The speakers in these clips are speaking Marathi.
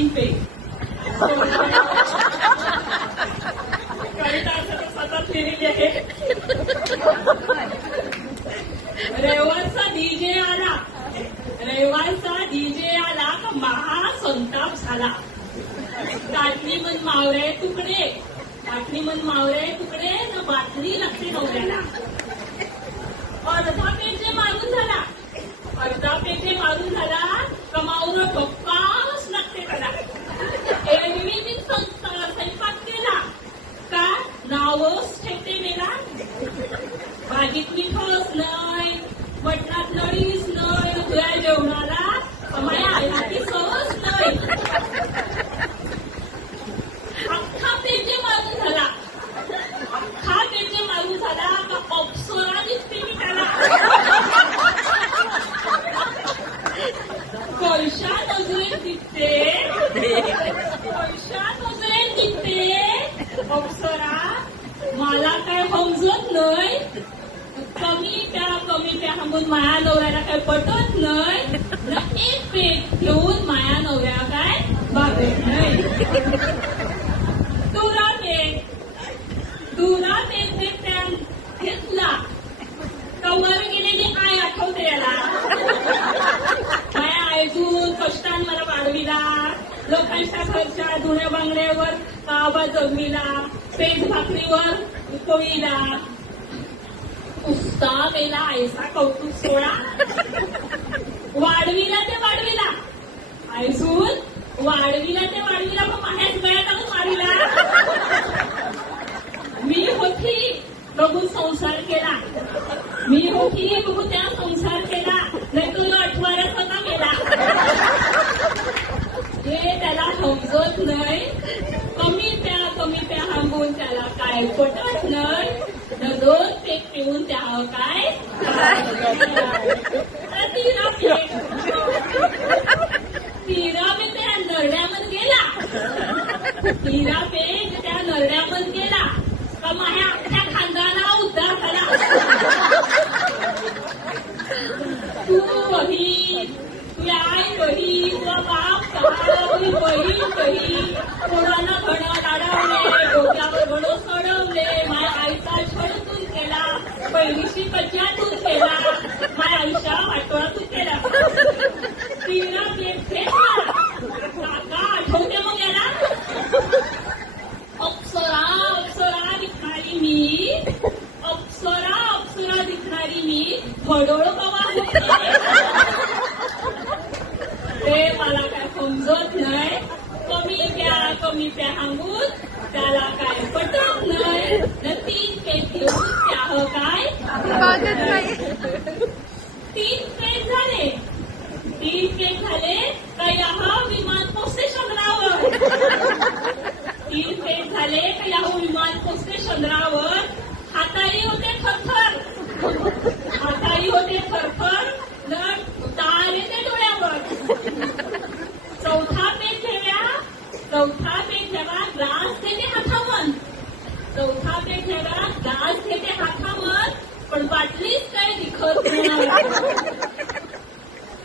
तीन पेज फिरली आहे रेवांचा डीजे आला रेवांचा डीजे आला का महासंताप झाला. काटणी मन मावळे तुकडे. काटणी मन मावळे तुकडे न बातरी लागते नवऱ्याला. अर्धा पेटे मारून झाला. अर्धा पेटे मारून झाला कमावून बप्पाच लागते त्याला एरवीने संस्था स्वयंपाक केला का नावच ठेवते मेला भाजीत मिठच नाही मटणात नळीच नाही तुझ्या जेवणाला कमाया आयला ती नाही. अख्खा पेजे मारून झाला. अख्खा पेजे मारून झाला का अप्सरा दिसते त्याला. पैशा नजरेत दिसते पैशा नजरेत दिसते अप्सरा समजत नाही कमी त्या कमी त्या म्हणून माया नवऱ्याला काय पटत नाही एक पेट घेऊन माया नवऱ्या काय बाबत नाही दुरा पेट दुरा पेट पेट त्या घेतला कमर गेलेली आय आठवते याला माया आयजून कष्टान मला वाढविला लोकांच्या घरच्या धुण्या बांगड्यावर बाबा जगविला पेट भाकरीवर पोळीला पुस्ता मेला आयसा कौतुक सोळा वाढविला ते वाढविला. आयसून वाढविला ते वाढविला मग माह्याच गळ्यात आणून मी होती बघून संसार केला. मी होती बघू त्या संसार केला. नाही तो अठवाड्यात होता गेला हे त्याला समजत नाही कमी त्या कमी त्या हांबून त्याला काय पटत? नाही न दोन पेट पिऊन त्या काय तर तिरा पेट तिरा पेट त्या नरड्यामध्ये गेला तिरा पेट त्या नरड्यामध्ये गेला का माझ्या अख्ख्या खानदाना उद्धार झाला तू बहीण तुझ्या आई बहीण तुझा बाप सहा तुझी बहीण बहीण कोणाला दिसणारी मी कवा होते. ते मला काय समजत नाही. कमी प्या कमी प्या सांगून त्याला काय पटत नाही. न तीन पेट घेऊन त्या काय? तीन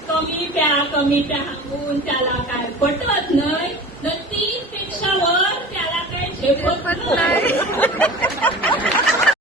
कमी प्या कमी प्या हांगून त्याला काय पटवत नाही. न